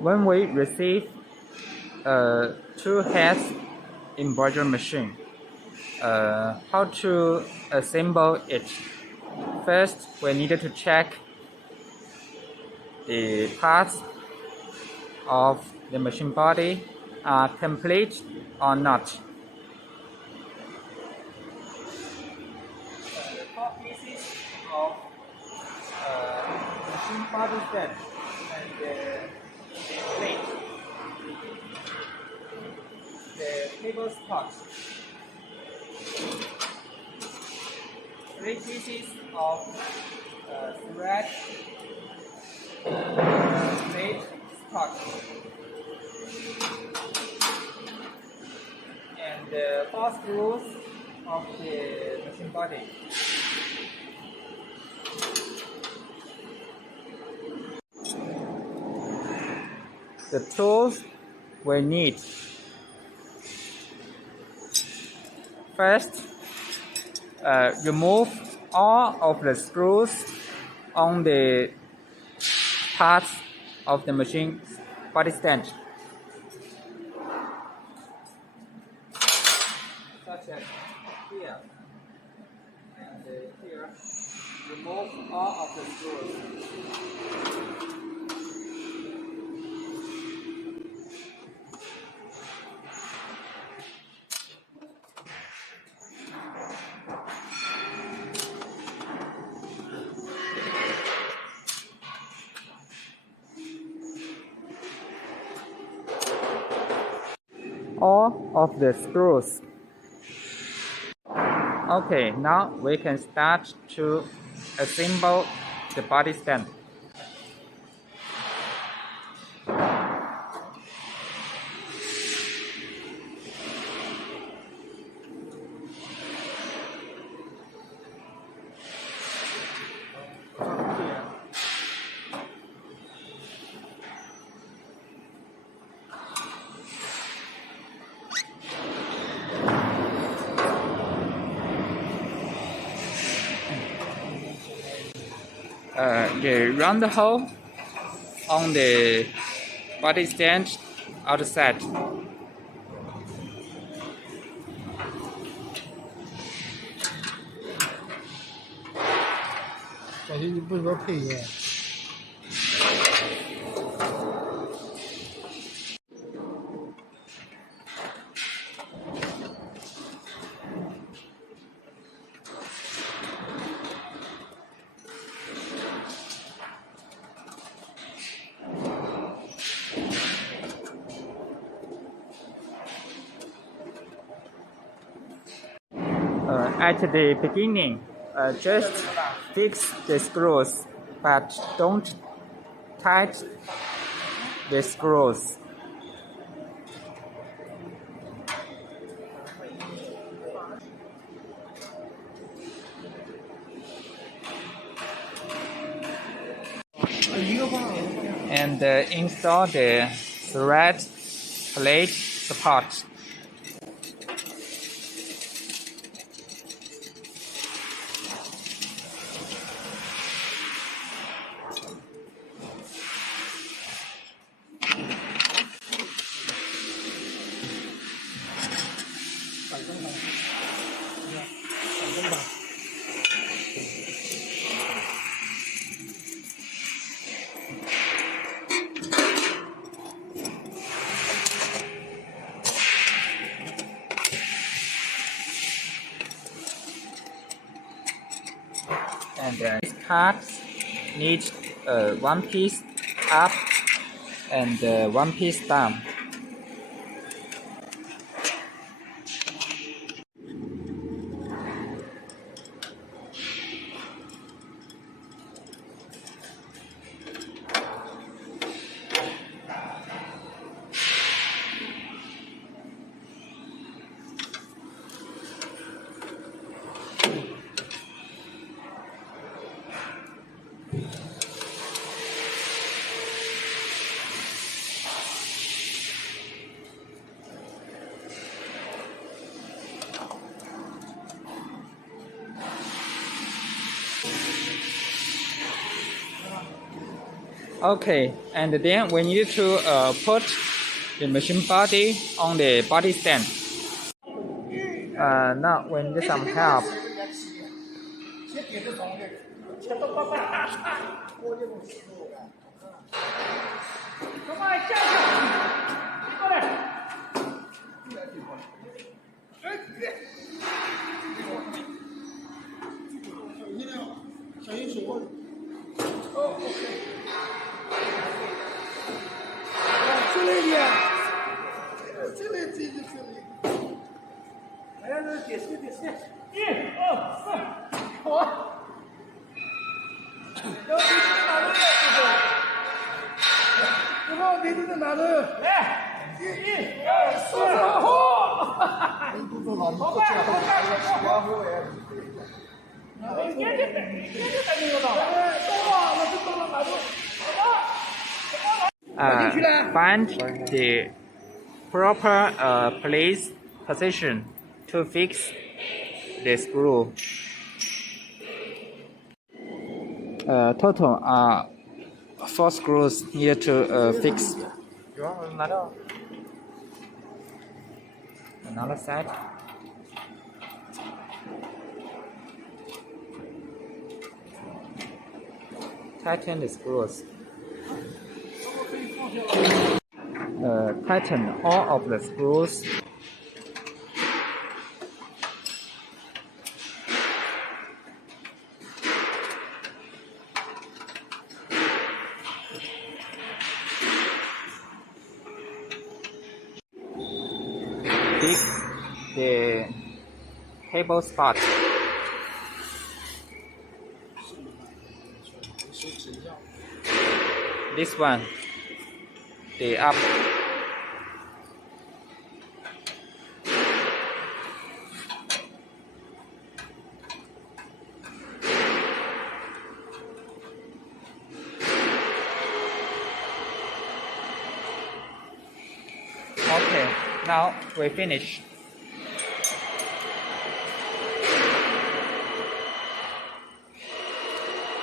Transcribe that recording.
When we receive a two-heads embroidery machine, how to assemble it? First, we needed to check the parts of the machine body are complete or not. The four pieces of machine body stand and the plate, the cable spot, three pieces of thread plate spot, and the four screws of the machine body. The tools we need. First, remove all of the screws on the parts of the machine body stand, such as here and here. Remove all of the screws. All of the screws. Okay, now we can start to assemble the body stand. The round hole on the body stand outside. 小心你不说配乐。At the beginning, just fix the screws, but don't tight the screws. And install the thread plate support. And these parts need one piece up and one piece down. Okay, and then we need to put the machine body on the body stand. Now we need some help. Find the proper place position to fix the screw. Total are 4 screws here to fix. Another side. Tighten the screws. Tighten all of the screws. Fix the cable spot. This one, the up. Okay, now we finish.